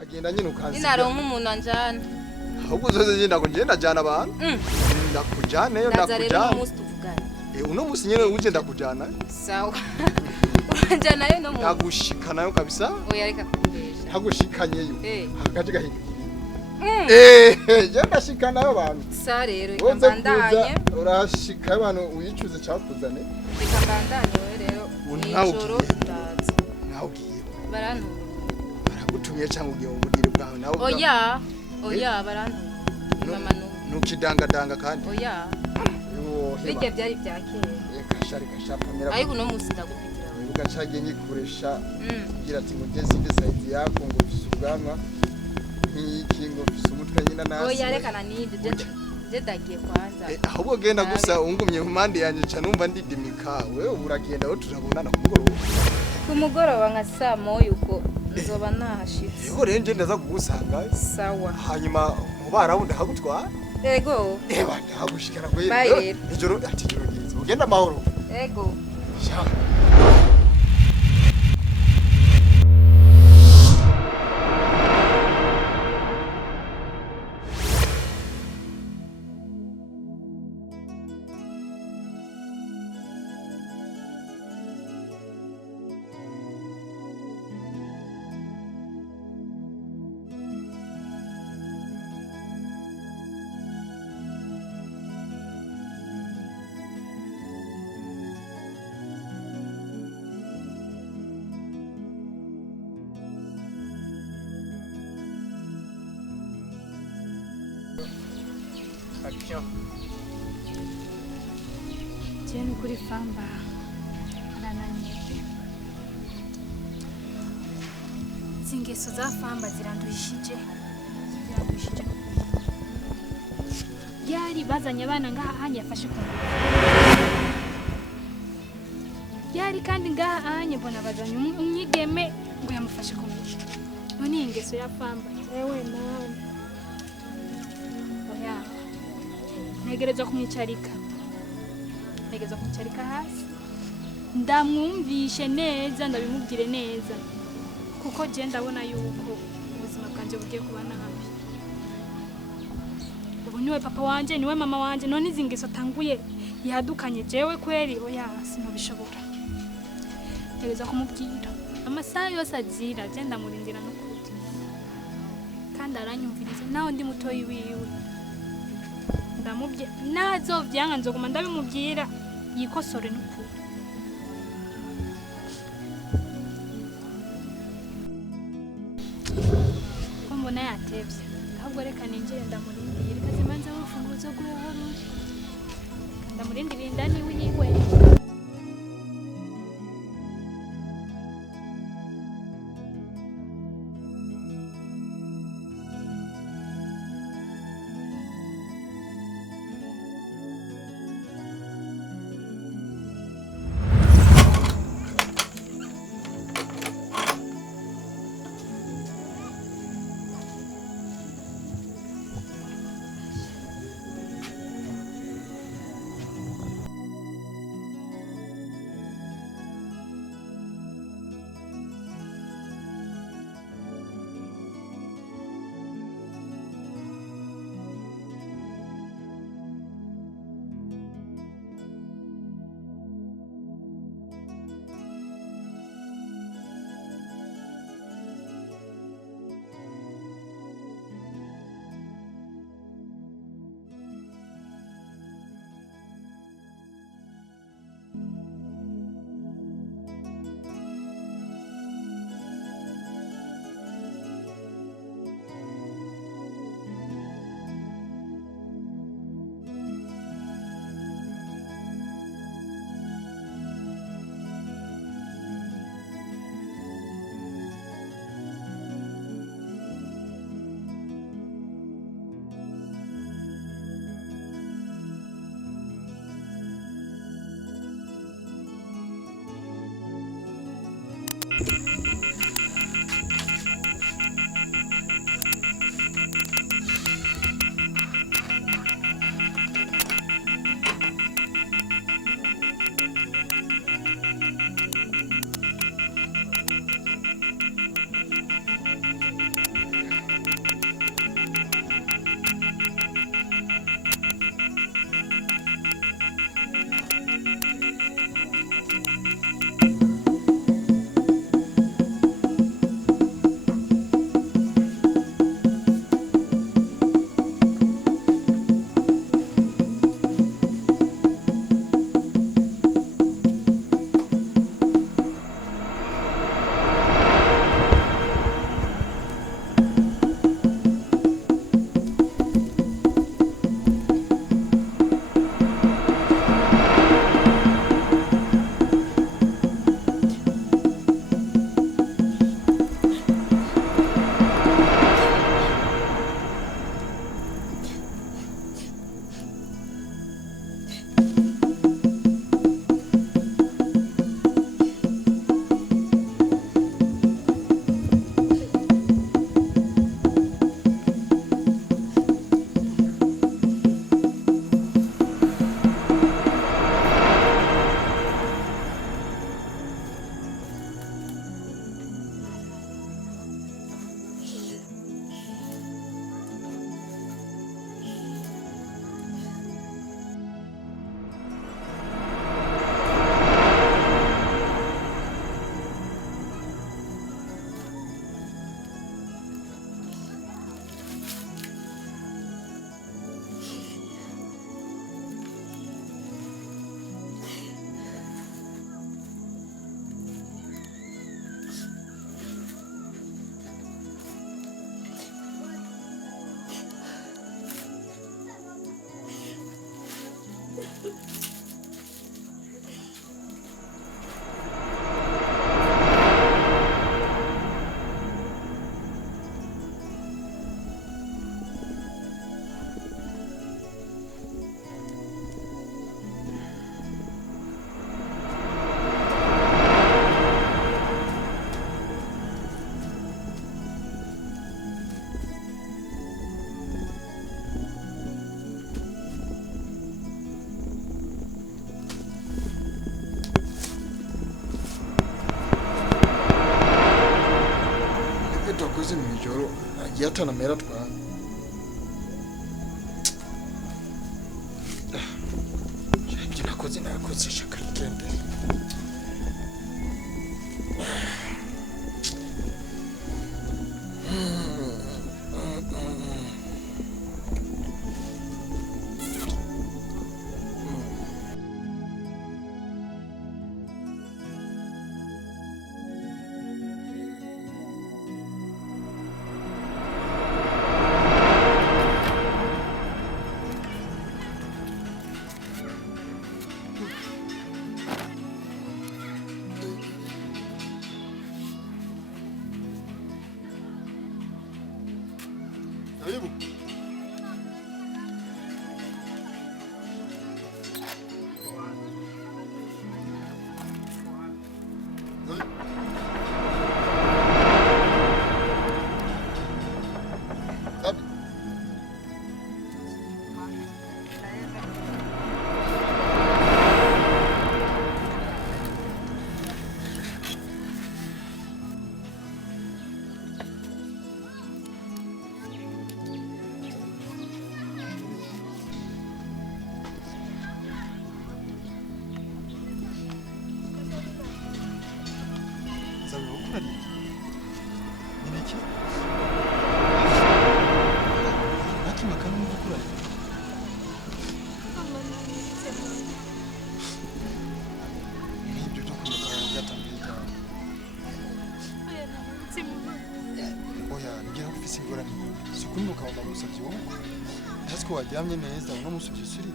Kagenda nyine ukansiga. Ninaronka umuntu anjana. Ahubwo uzoze ngenda ngo ngenda jana abantu. Ndakujana yo ndakujana. Uno musi nyene uje ndakujana. Sawa. Uranjana yo no mu. Nagushikana yo kabisa. Oya reka kumbesha. Hagushikanye yo. Hagaje gahinduka. Je ndashikana yo abantu. Sa rero ikambandanye. Urashika abantu uyicuze cyakuzane. Ikambandanye we rero. Nijoro ndaza. Nawugiye. Barantu. Baragutumye cyangwa ugiye ubugire bwawe nawe. Oya barantu. Mama nukidanga kandi. Oya. Bijya byari byakeye. Kashari kashapamira. Ariko no musi ndagupitira. Ugacage ngikuresha. Kugira ati mugeze inde size yako ngo bisubwanwa. Nk'iki ngo bisumutwe nyina nasi. Oya reka naninde je dagiye kwanza. Ahubwo genda gusa ungumye impande yanje ca numva ndidimika. Wewe uragenda aho turabonana kumugoroba. Kumugoroba nka saa moyo uko nzoba nahashitse. Yego rero nje ndaza kugusanga. Sawa. Hanyuma mubarawunda hagutwara. Ego. Eba ndagushikana ngo yero. Ijoro ati joro gizo. Ugenda mahoro. Ego. Sha. Jeni kuri famba nananiwe. Zingeso za famba ziranduhishije. Yari bazanye abana ngaha hanye yafashe ku. Yari kandi ngaha hanye mbona bazanye umwigeme ngo yamufashe ku. None ingeso ya famba. Ewe mama. Oya. Negereza kumwicarika. Negeza kumwicarika hasi. Ndamwumvishe neza ndabimubwire neza. Kuko je ndabona yuko ubuzima bwanje bugiye kuba nabi. Ubu niwe papa wanje niwe mama wanje none izingeso tanguye yadukanye jewe kweri oya sinobishobora. Negeza kumubwira. Amasaha yose azira je ndamurindira no kuti. Kandi aranyumviriza naho ndi mutoyi wiwe. Ndamubye nazo vyanga nzoguma ndabimubwira yikosore n'ukuri. Ko mbona yatevye ahubwo reka ninjire ndamurindira kaze manza urufunguzo rw'aho ruri ndamurindira indani wiwe. mwijoro agiye atanamera twa nakoze shaka igende Karibu. Waryamye neza uno musi ugisuri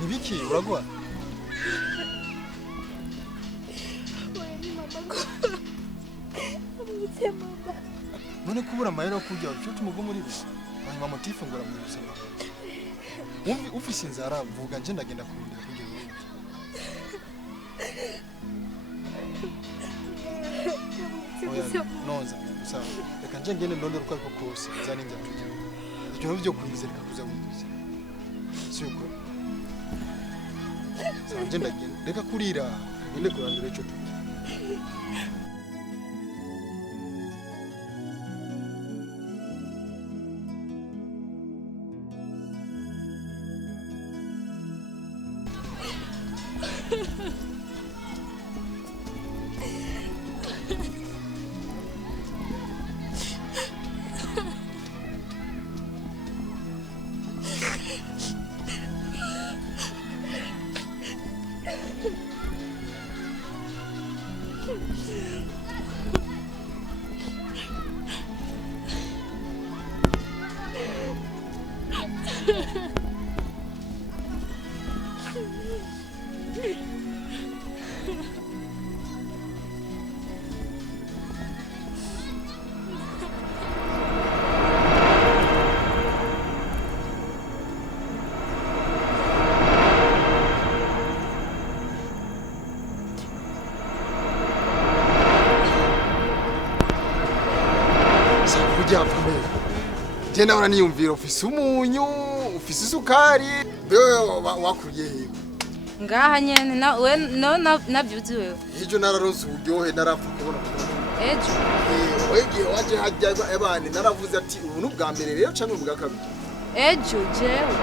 Nibiki uragwa None kubura amahera kujya cyo tumugo muri bo hanyuma motifu ngora mu buzima Wumvi ufise inzara vuga nje ndagenda kurunda kugira ngo Noza sawa reka nje ngene ndondora uko kose zani njya tujya ibyo byo kwizera kuza gutuza siko sawa nje ndagenda reka kurira ngende kurandira cyo tujya Jena wana niyumvira ufise umunyu, ufise isukari, bewe wakuriye hiwe. Ngaha nyene navyuzi wewe. Ejo nararonse uburyohe narapfa kubona kubona. Ejo. Wegiye waje hajya abana naravuze ati ubu n'ubwa mbere rero canke ubwa kabiri. Ejo jewe.